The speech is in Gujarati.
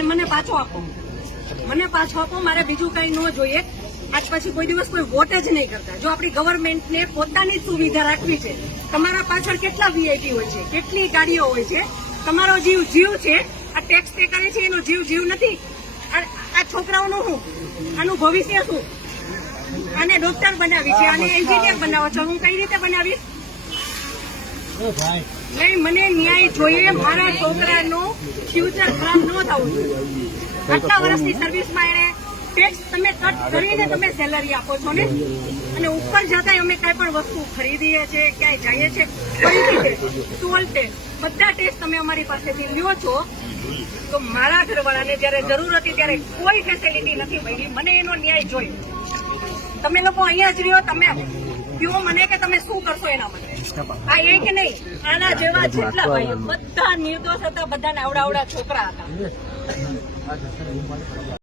મને પાછો આપો, મારે બીજું કઈ ન જોઈએ. આજ પછી કોઈ દિવસ કોઈ વોટ જ નહીં કરતા. જો આપણી ગવર્મેન્ટને પોતાની જ સુવિધા રાખવી છે, તમારા પાછળ કેટલા વીઆઈપી હોય છે, કેટલી ગાડીઓ હોય છે, તમારો જીવ છે. આ ટેક્સ પે કરે છે એનો જીવ નથી. આ છોકરાઓનું શું, આનું ભવિષ્ય શું? આને ડોક્ટર બનાવી છે, આને એન્જિનિયર બનાવો છો, હું કઈ રીતે બનાવીશ? નહીં, મને ન્યાય જોઈએ. મારા છોકરાનું ફ્યુચર ખરાબ ન થવું જોઈએ. આટલા વર્ષની સર્વિસમાં એને ટેક્સ તમે કટ કરીને તમે સેલરી આપો છો ને, અને ઉપર જતા અમે કઈ પણ વસ્તુ ખરીદીએ છીએ, ક્યાંય જઈએ છીએ, ટોલ ટેક્સ, બધા ટેક્સ તમે અમારી પાસેથી લ્યો છો. તો મારા ઘરવાળાને જયારે જરૂર હતી ત્યારે કોઈ ફેસિલિટી નથી મળી. મને એનો ન્યાય જોયો. તમે લોકો અહીંયા જ રહ્યો, તમે કહો મને કે તમે શું કરશો એના માટે. આ એક નહીં, આના જેવા જેટલા ભાઈઓ બધા નિર્દોષ હતા, બધાને આવડા છોકરા હતા.